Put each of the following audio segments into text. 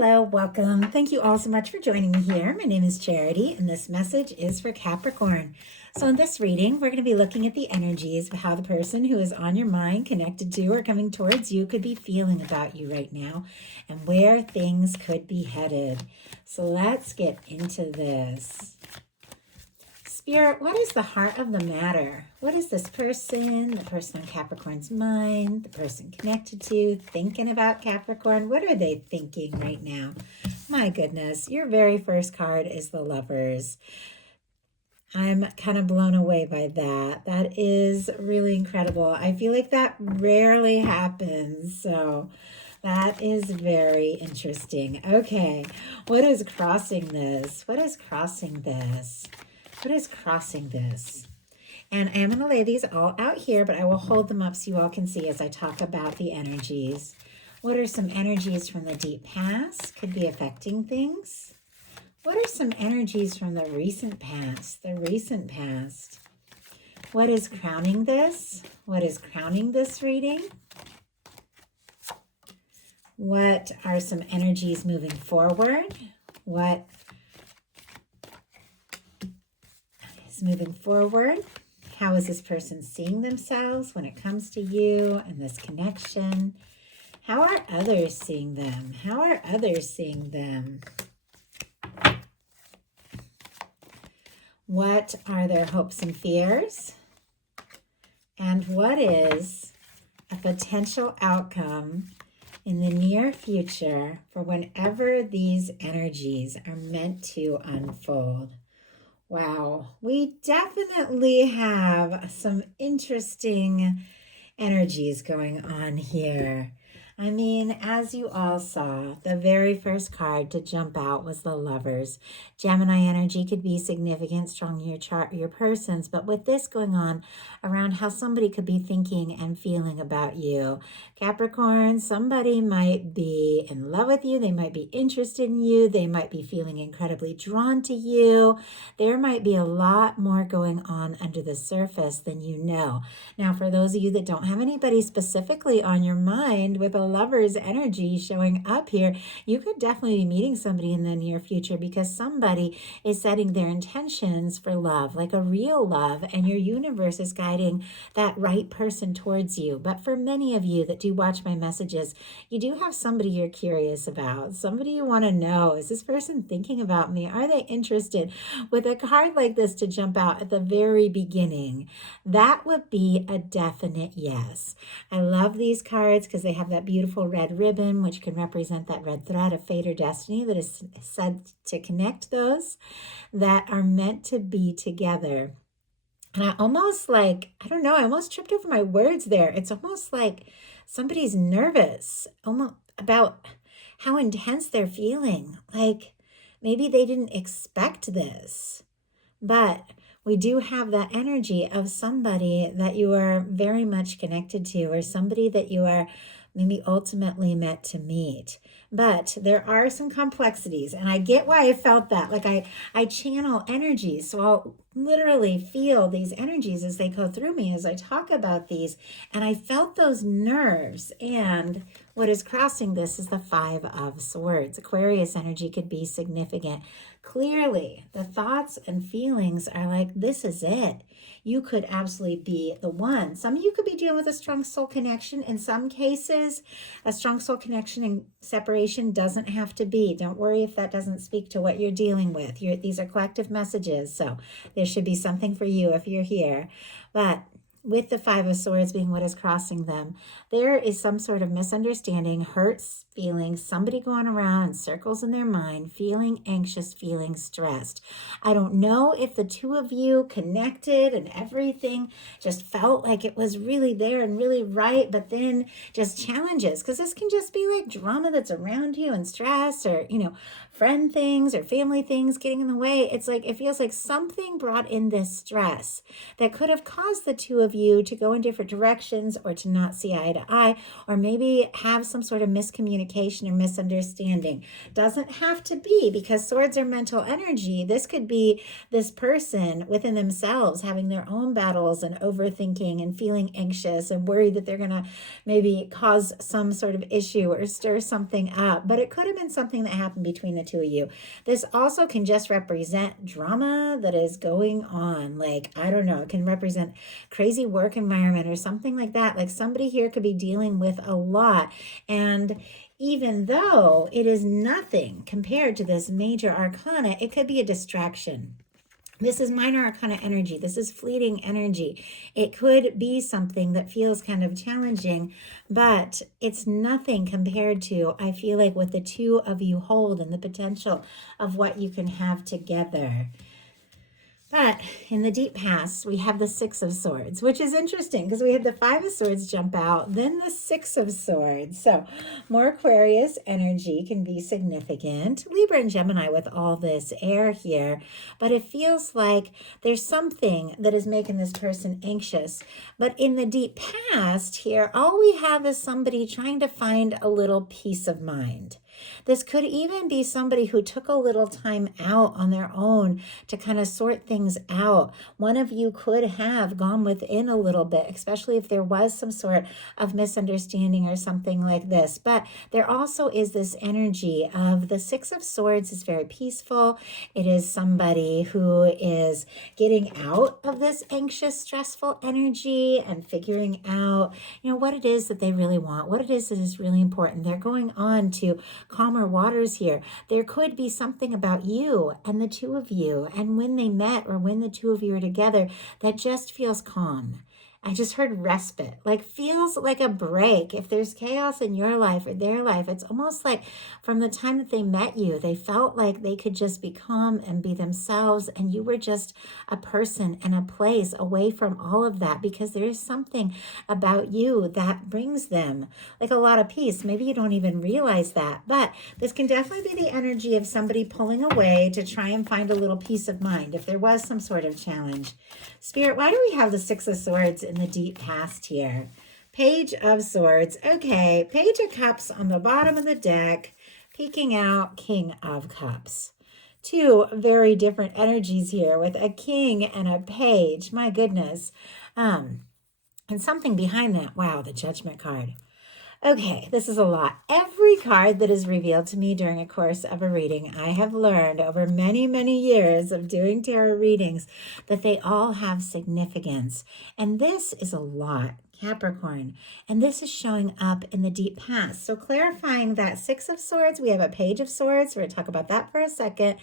Hello, welcome. Thank you all so much for joining me here. My name is Charity, and this message is for Capricorn. So in this reading, we're going to be looking at the energies of how the person who is on your mind, connected to, or coming towards you could be feeling about you right now and where things could be headed. So let's get into this. Spirit, what is the heart of the matter? What is this person, the person on Capricorn's mind, the person connected to, thinking about Capricorn? What are they thinking right now? My goodness, your very first card is the Lovers. I'm kind of blown away by that. That is really incredible. I feel like that rarely happens, so that is very interesting. Okay, what is crossing this? What is crossing this? What is crossing this? And I am going to lay these all out here, but I will hold them up so you all can see as I talk about the energies. What are some energies from the deep past? Could be affecting things. What are some energies from the recent past? The recent past. What is crowning this? What is crowning this reading? What are some energies moving forward? What moving forward? How is this person seeing themselves when it comes to you and this connection? How are others seeing them? How are others seeing them? What are their hopes and fears? And what is a potential outcome in the near future for whenever these energies are meant to unfold? Wow, we definitely have some interesting energies going on here. I mean, as you all saw, the very first card to jump out was the Lovers. Gemini energy could be significant, strong in your chart, your persons, but with this going on around how somebody could be thinking and feeling about you. Capricorn, somebody might be in love with you. They might be interested in you. They might be feeling incredibly drawn to you. There might be a lot more going on under the surface than you know. Now, for those of you that don't have anybody specifically on your mind with a Lover's energy showing up here, you could definitely be meeting somebody in the near future because somebody is setting their intentions for love, like a real love, and your universe is guiding that right person towards you. But for many of you that do watch my messages, you do have somebody you're curious about, somebody you want to know. Is this person thinking about me? Are they interested? With a card like this to jump out at the very beginning, that would be a definite yes. I love these cards because they have that beautiful red ribbon, which can represent that red thread of fate or destiny that is said to connect those that are meant to be together. And I almost I don't know, I almost tripped over my words there. It's almost like somebody's nervous almost about how intense they're feeling. Like maybe they didn't expect this, but we do have that energy of somebody that you are very much connected to, or somebody that you are maybe ultimately meant to meet. But there are some complexities, and I get why I felt that. Like I channel energies, so I'll literally feel these energies as they go through me as I talk about these, and I felt those nerves. And what is crossing this is the Five of Swords. Aquarius energy could be significant. Clearly, the thoughts and feelings are like, this is it. You could absolutely be the one. Some of you could be dealing with a strong soul connection. In some cases, a strong soul connection and separation doesn't have to be. Don't worry if that doesn't speak to what you're dealing with. These are collective messages, so there should be something for you if you're here. But with the Five of Swords being what is crossing them, there is some sort of misunderstanding, hurts, feelings, somebody going around in circles in their mind, feeling anxious, feeling stressed. I don't know if the two of you connected and everything just felt like it was really there and really right, but then just challenges, because this can just be like drama that's around you and stress, or, friend things or family things getting in the way. It's like, it feels like something brought in this stress that could have caused the two of you to go in different directions or to not see eye to eye, or maybe have some sort of miscommunication or misunderstanding. Doesn't have to be, because swords are mental energy. This could be this person within themselves having their own battles and overthinking and feeling anxious and worried that they're going to maybe cause some sort of issue or stir something up. But it could have been something that happened between the two of you. This also can just represent drama that is going on. Like, I don't know, it can represent crazy work environment or something like that. Like somebody here could be dealing with a lot. And even though it is nothing compared to this major arcana, it could be a distraction. This is minor arcana energy. This is fleeting energy. It could be something that feels kind of challenging, but it's nothing compared to, I feel like, what the two of you hold and the potential of what you can have together. But in the deep past, we have the Six of Swords, which is interesting because we had the Five of Swords jump out, then the Six of Swords. So more Aquarius energy can be significant. Libra and Gemini with all this air here, but it feels like there's something that is making this person anxious. But in the deep past here, all we have is somebody trying to find a little peace of mind. This could even be somebody who took a little time out on their own to kind of sort things out. One of you could have gone within a little bit, especially if there was some sort of misunderstanding or something like this. But there also is this energy of the Six of Swords is very peaceful. It is somebody who is getting out of this anxious, stressful energy and figuring out, what it is that they really want, what it is that is really important. They're going on to calmer waters here. There could be something about you and the two of you, and when they met or when the two of you are together, that just feels calm. I just heard respite, like feels like a break. If there's chaos in your life or their life, it's almost like from the time that they met you, they felt like they could just be calm and be themselves, and you were just a person and a place away from all of that, because there is something about you that brings them like a lot of peace. Maybe you don't even realize that, but this can definitely be the energy of somebody pulling away to try and find a little peace of mind if there was some sort of challenge. Spirit, why do we have the Six of Swords in the deep past here? Page of Swords. Okay, Page of Cups on the bottom of the deck, peeking out King of Cups. Two very different energies here with a king and a page. My goodness. And something behind that. Wow, the Judgment card. Okay, this is a lot. Every card that is revealed to me during a course of a reading, I have learned over many, many years of doing tarot readings that they all have significance. And this is a lot, Capricorn. And this is showing up in the deep past. So clarifying that Six of Swords, we have a Page of Swords. We're going to talk about that for a second.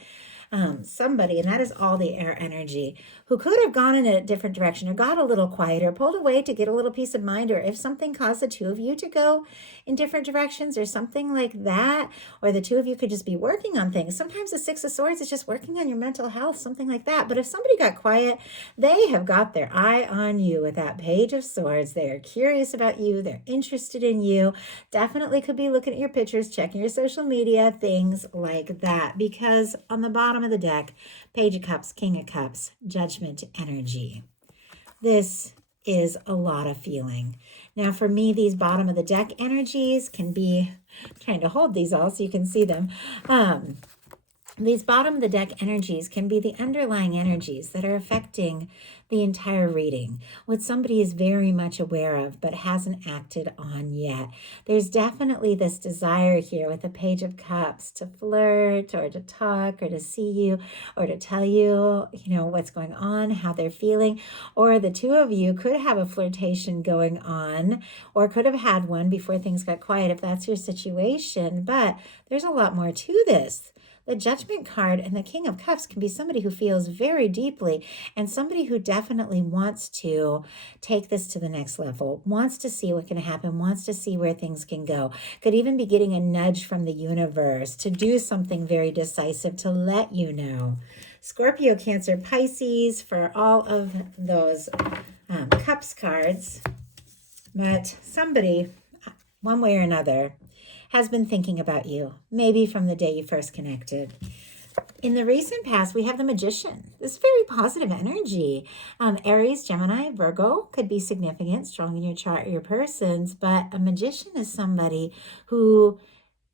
Somebody, and that is all the air energy, who could have gone in a different direction or got a little quieter, pulled away to get a little peace of mind, or if something caused the two of you to go in different directions or something like that, or the two of you could just be working on things. Sometimes the Six of Swords is just working on your mental health, something like that. But if somebody got quiet, they have got their eye on you with that Page of Swords. They are curious about you. They're interested in you. Definitely could be looking at your pictures, checking your social media, things like that. Because on the bottom of the deck, Page of Cups, King of Cups, Judgment energy. This is a lot of feeling. Now for me, these bottom of the deck energies can be, I'm trying to hold these all so you can see them. These bottom of the deck energies can be the underlying energies that are affecting the entire reading, what somebody is very much aware of but hasn't acted on yet. There's definitely this desire here with the Page of Cups to flirt or to talk or to see you or to tell you, what's going on, how they're feeling. Or the two of you could have a flirtation going on or could have had one before things got quiet if that's your situation. But there's a lot more to this. The Judgment card and the King of Cups can be somebody who feels very deeply and somebody who definitely wants to take this to the next level, wants to see what can happen, wants to see where things can go. Could even be getting a nudge from the universe to do something very decisive to let you know. Scorpio, Cancer, Pisces for all of those Cups cards. But somebody, one way or another, has been thinking about you, maybe from the day you first connected. in the recent past, we have the Magician. This is very positive energy. Aries, Gemini, Virgo could be significant, strong in your chart or your persons, but a Magician is somebody who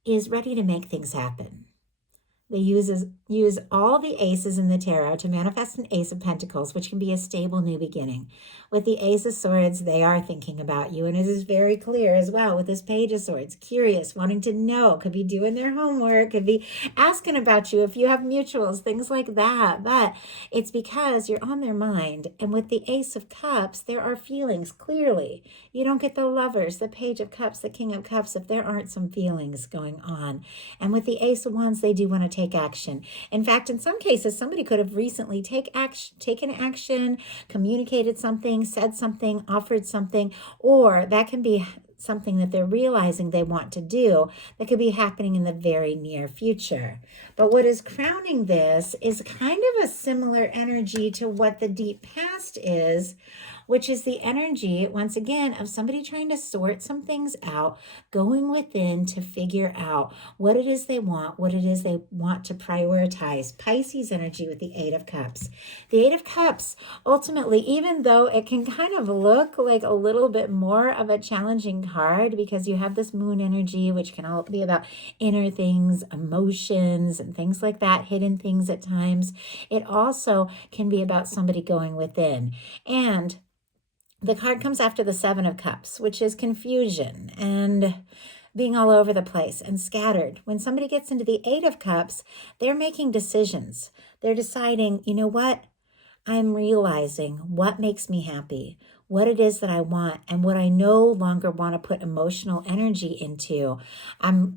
is ready to make things happen. They use all the aces in the tarot to manifest an Ace of Pentacles, which can be a stable new beginning. With the Ace of Swords, they are thinking about you, and it is very clear as well with this Page of Swords. Curious, wanting to know, could be doing their homework, could be asking about you if you have mutuals, things like that. But it's because you're on their mind. And with the Ace of Cups, there are feelings, clearly. You don't get the Lovers, the Page of Cups, the King of Cups, if there aren't some feelings going on. And with the Ace of Wands, they do want to take action. In fact, in some cases, somebody could have recently taken action, communicated something, said something, offered something, or that can be something that they're realizing they want to do that could be happening in the very near future. But what is crowning this is kind of a similar energy to what the deep past is, which is the energy, once again, of somebody trying to sort some things out, going within to figure out what it is they want, what it is they want to prioritize. Pisces energy with the Eight of Cups. The Eight of Cups, ultimately, even though it can kind of look like a little bit more of a challenging card because you have this moon energy, which can all be about inner things, emotions, and things like that, hidden things at times. It also can be about somebody going within. And the card comes after the Seven of Cups, which is confusion and being all over the place and scattered. When somebody gets into the Eight of Cups, they're making decisions. They're deciding, you know what? I'm realizing what makes me happy, what it is that I want, and what I no longer want to put emotional energy into.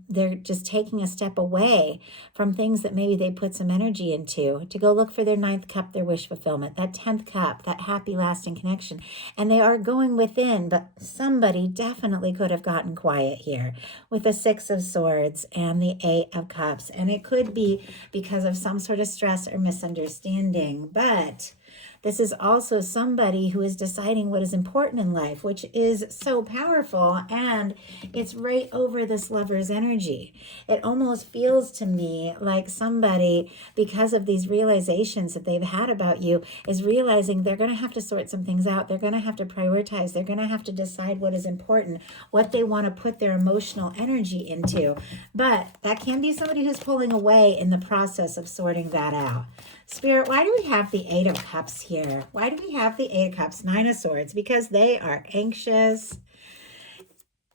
They're just taking a step away from things that maybe they put some energy into to go look for their ninth cup, their wish fulfillment, that 10th cup, that happy lasting connection. And they are going within, but somebody definitely could have gotten quiet here with the Six of Swords and the Eight of Cups. And it could be because of some sort of stress or misunderstanding, but this is also somebody who is deciding what is important in life, which is so powerful, and it's right over this Lover's energy. It almost feels to me like somebody, because of these realizations that they've had about you, is realizing they're going to have to sort some things out. They're going to have to prioritize. They're going to have to decide what is important, what they want to put their emotional energy into. But that can be somebody who's pulling away in the process of sorting that out. Spirit, why do we have the Eight of Cups here? Why do we have the Eight of Cups, Nine of Swords? Because they are anxious.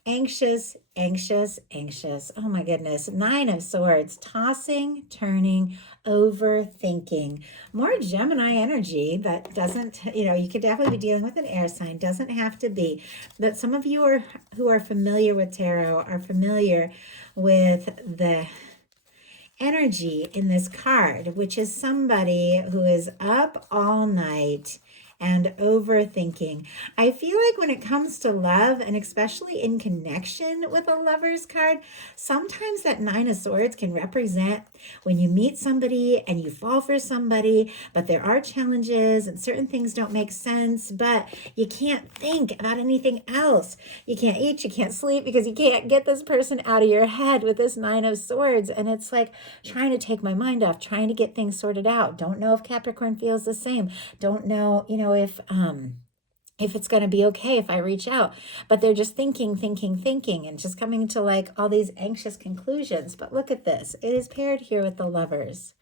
Oh my goodness. Nine of Swords, tossing, turning, overthinking. More Gemini energy, but doesn't, you could definitely be dealing with an air sign. Doesn't have to be. But some of you who are familiar with tarot are familiar with the energy in this card, which is somebody who is up all night and overthinking. I feel like when it comes to love, and especially in connection with a Lover's card, sometimes that Nine of Swords can represent when you meet somebody and you fall for somebody, but there are challenges and certain things don't make sense, but you can't think about anything else. You can't eat, you can't sleep because you can't get this person out of your head with this Nine of Swords. And it's like trying to take my mind off, trying to get things sorted out. Don't know if Capricorn feels the same. Don't know, if it's going to be okay if I reach out, but they're just thinking, and just coming to like all these anxious conclusions. But look at this. It is paired here with the Lovers.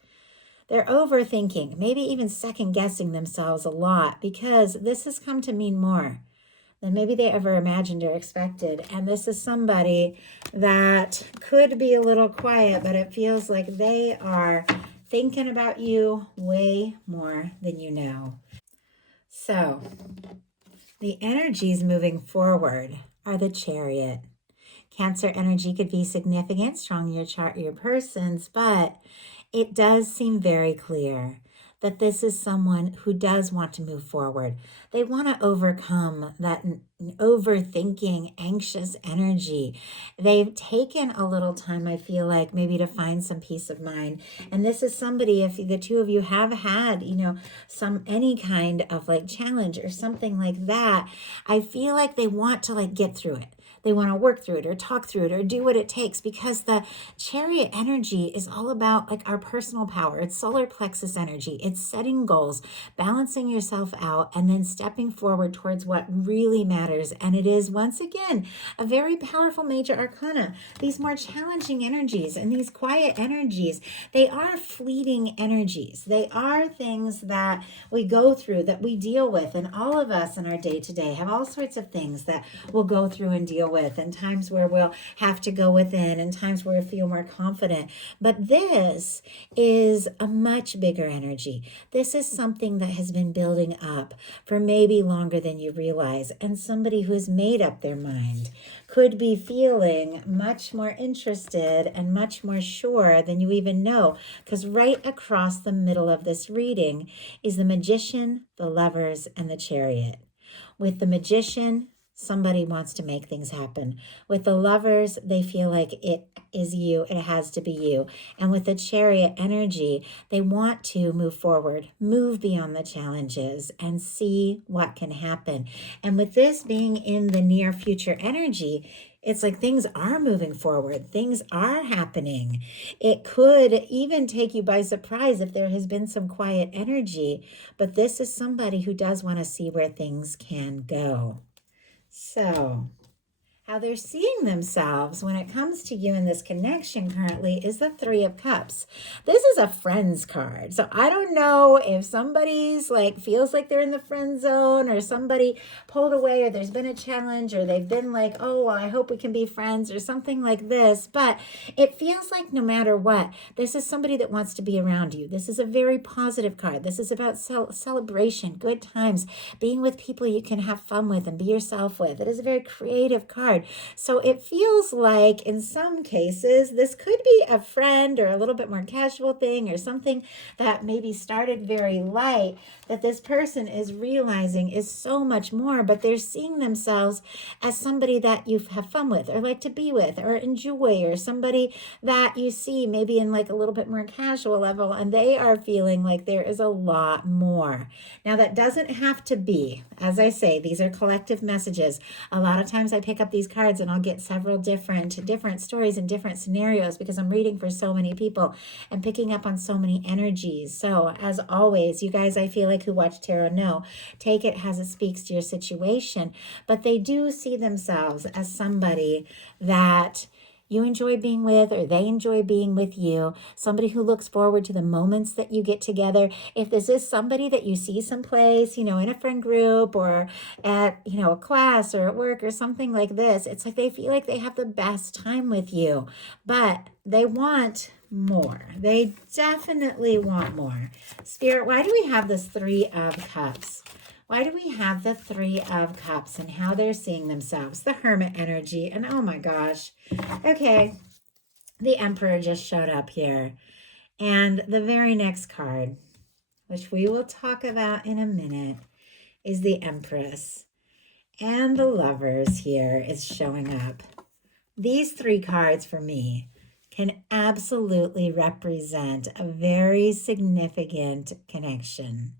They're overthinking, maybe even second guessing themselves a lot, because this has come to mean more than maybe they ever imagined or expected. And this is somebody that could be a little quiet, but it feels like they are thinking about you way more than you know. So the energies moving forward are the Chariot. Cancer energy could be significant, strong in your chart or your persons, but it does seem very clear that this is someone who does want to move forward. They want to overcome that overthinking, anxious energy. They've taken a little time, I feel like, maybe to find some peace of mind. And this is somebody, if the two of you have had, any kind of like challenge or something like that, I feel like they want to like get through it. they want to work through it or talk through it or do what it takes, because the Chariot energy is all about like our personal power. It's solar plexus energy. It's setting goals, balancing yourself out, and then stepping forward towards what really matters. And it is, once again, a very powerful major arcana. These more challenging energies and these quiet energies, they are fleeting energies. They are things that we go through, that we deal with. And all of us in our day-to-day have all sorts of things that we'll go through and deal with, and times where we'll have to go within, and times where we feel more confident. But this is a much bigger energy. This is something that has been building up for maybe longer than you realize. And somebody who's made up their mind could be feeling much more interested and much more sure than you even know. Because right across the middle of this reading is the Magician, the Lovers, and the Chariot. With the Magician, somebody wants to make things happen. With the Lovers, they feel like it is you, it has to be you. And with the Chariot energy, they want to move forward, move beyond the challenges, and see what can happen. And with this being in the near future energy, it's like things are moving forward. Things are happening. It could even take you by surprise if there has been some quiet energy, but this is somebody who does want to see where things can go. So, how they're seeing themselves when it comes to you in this connection currently is the Three of Cups. This is a friends card. So I don't know if somebody's like feels like they're in the friend zone, or somebody pulled away, or there's been a challenge, or they've been like, oh, well, I hope we can be friends, or something like this. But it feels like no matter what, this is somebody that wants to be around you. This is a very positive card. This is about celebration, good times, being with people you can have fun with and be yourself with. It is a very creative card. So it feels like in some cases, this could be a friend or a little bit more casual thing, or something that maybe started very light, that this person is realizing is so much more, but they're seeing themselves as somebody that you have fun with, or like to be with, or enjoy, or somebody that you see maybe in like a little bit more casual level, and they are feeling like there is a lot more. Now that doesn't have to be, as I say, these are collective messages. A lot of times I pick up these cards and I'll get several different stories and different scenarios, because I'm reading for so many people and picking up on so many energies. So as always, you guys, I feel like, who watch tarot know, take it as it speaks to your situation, but they do see themselves as somebody that you enjoy being with, or they enjoy being with you, somebody who looks forward to the moments that you get together. If this is somebody that you see someplace, in a friend group, or at, a class, or at work, or something like this, it's like they feel like they have the best time with you, but they want more. They definitely want more. Spirit, why do we have this Three of Cups? Why do we have the Three of Cups and how they're seeing themselves? The Hermit energy. And oh my gosh. Okay. The Emperor just showed up here. And the very next card, which we will talk about in a minute, is the Empress. And the Lovers here is showing up. These three cards for me can absolutely represent a very significant connection.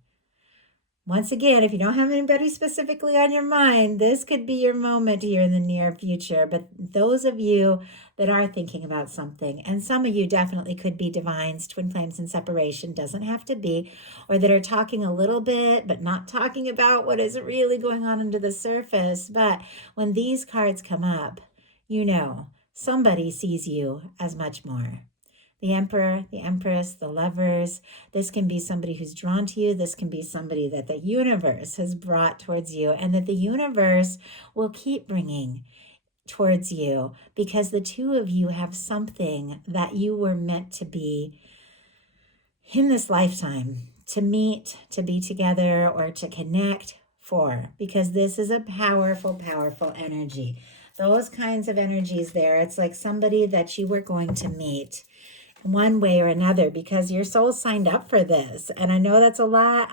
Once again, if you don't have anybody specifically on your mind, this could be your moment here in the near future. But those of you that are thinking about something, and some of you definitely could be divines, twin flames in separation, doesn't have to be, or that are talking a little bit, but not talking about what is really going on under the surface. But when these cards come up, somebody sees you as much more. The Emperor, the Empress, the Lovers. This can be somebody who's drawn to you. This can be somebody that the universe has brought towards you, and that the universe will keep bringing towards you, because the two of you have something that you were meant to be in this lifetime, to meet, to be together, or to connect for, because this is a powerful, powerful energy. Those kinds of energies there, it's like somebody that you were going to meet one way or another, because your soul signed up for this. And I know that's a lot.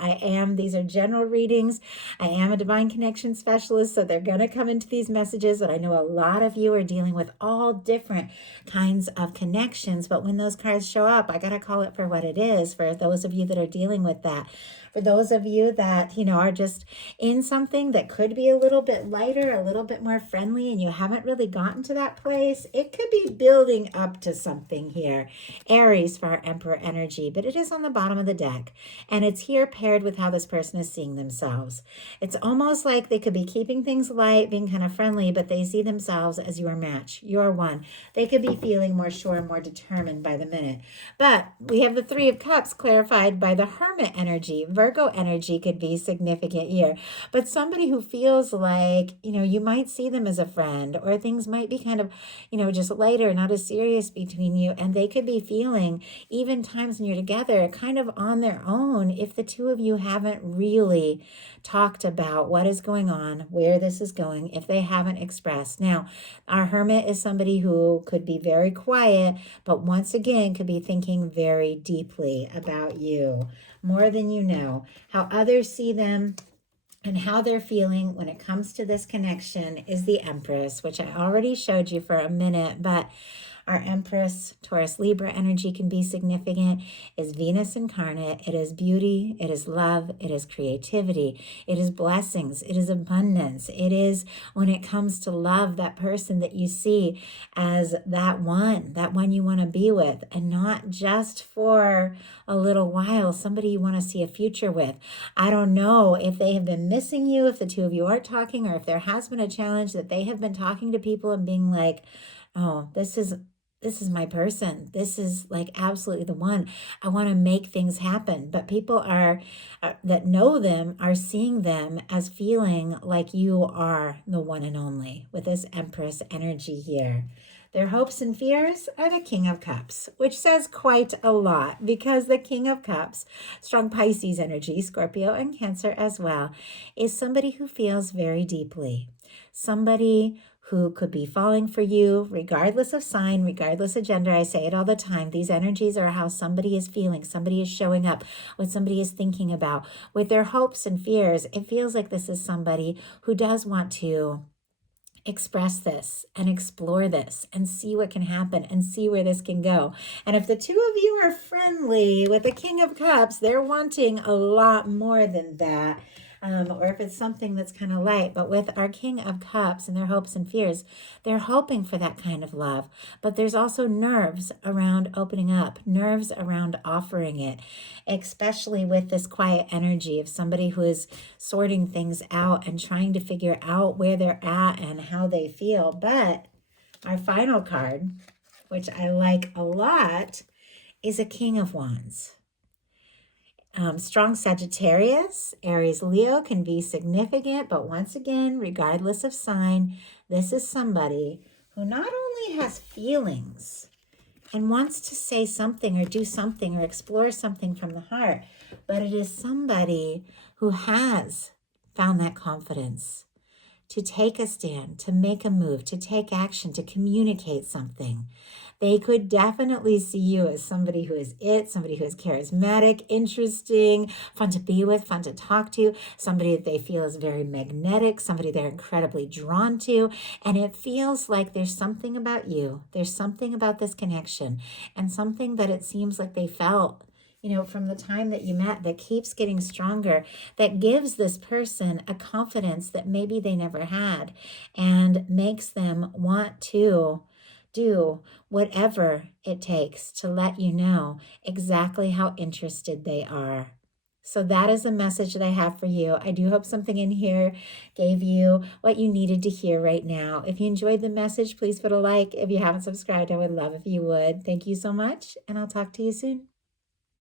These are general readings. I am a divine connection specialist, so they're going to come into these messages. And I know a lot of you are dealing with all different kinds of connections. But when those cards show up, I got to call it for what it is, for those of you that are dealing with that. For those of you that, are just in something that could be a little bit lighter, a little bit more friendly, and you haven't really gotten to that place, it could be building up to something here. Aries for our Emperor energy, but it is on the bottom of the deck. And it's here paired with how this person is seeing themselves. It's almost like they could be keeping things light, being kind of friendly, but they see themselves as your match, your one. They could be feeling more sure, more determined by the minute. But we have the Three of Cups clarified by the Hermit energy. Virgo energy could be significant here. But somebody who feels like, you might see them as a friend, or things might be kind of, just lighter, not as serious between you. And they could be feeling, even times when you're together, kind of on their own if the two of you haven't really talked about what is going on, where this is going, if they haven't expressed. Now, our Hermit is somebody who could be very quiet, but once again could be thinking very deeply about you, more than you know, how others see them. And how they're feeling when it comes to this connection is the Empress, which I already showed you for a minute, but our Empress, Taurus, Libra energy can be significant, is Venus incarnate. It is beauty, it is love, it is creativity, it is blessings, it is abundance. It is, when it comes to love, that person that you see as that one you want to be with, and not just for a little while, somebody you want to see a future with. I don't know if they have been missing you, if the two of you aren't talking, or if there has been a challenge that they have been talking to people and being like, oh, this is my person. This is like absolutely the one. I want to make things happen. But people that know them are seeing them as feeling like you are the one and only with this Empress energy here. Their hopes and fears are the King of Cups, which says quite a lot, because the King of Cups, strong Pisces energy, Scorpio and Cancer as well, is somebody who feels very deeply. Somebody who could be falling for you, regardless of sign, regardless of gender. I say it all the time. These energies are how somebody is feeling, somebody is showing up, what somebody is thinking about. With their hopes and fears, it feels like this is somebody who does want to express this and explore this and see what can happen and see where this can go. And if the two of you are friendly with the King of Cups, they're wanting a lot more than that. Or if it's something that's kind of light. But with our King of Cups and their hopes and fears, they're hoping for that kind of love. But there's also nerves around opening up, nerves around offering it, especially with this quiet energy of somebody who is sorting things out and trying to figure out where they're at and how they feel. But our final card, which I like a lot, is a King of Wands. Strong Sagittarius, Aries, Leo can be significant, but once again, regardless of sign, this is somebody who not only has feelings and wants to say something or do something or explore something from the heart, but it is somebody who has found that confidence to take a stand, to make a move, to take action, to communicate something. They could definitely see you as somebody who is somebody who is charismatic, interesting, fun to be with, fun to talk to, somebody that they feel is very magnetic, somebody they're incredibly drawn to. And it feels like there's something about you, there's something about this connection, and something that it seems like they felt from the time that you met that keeps getting stronger, that gives this person a confidence that maybe they never had and makes them want to do whatever it takes to let you know exactly how interested they are. So that is the message that I have for you. I do hope something in here gave you what you needed to hear right now. If you enjoyed the message, please put a like. If you haven't subscribed, I would love if you would. Thank you so much, and I'll talk to you soon.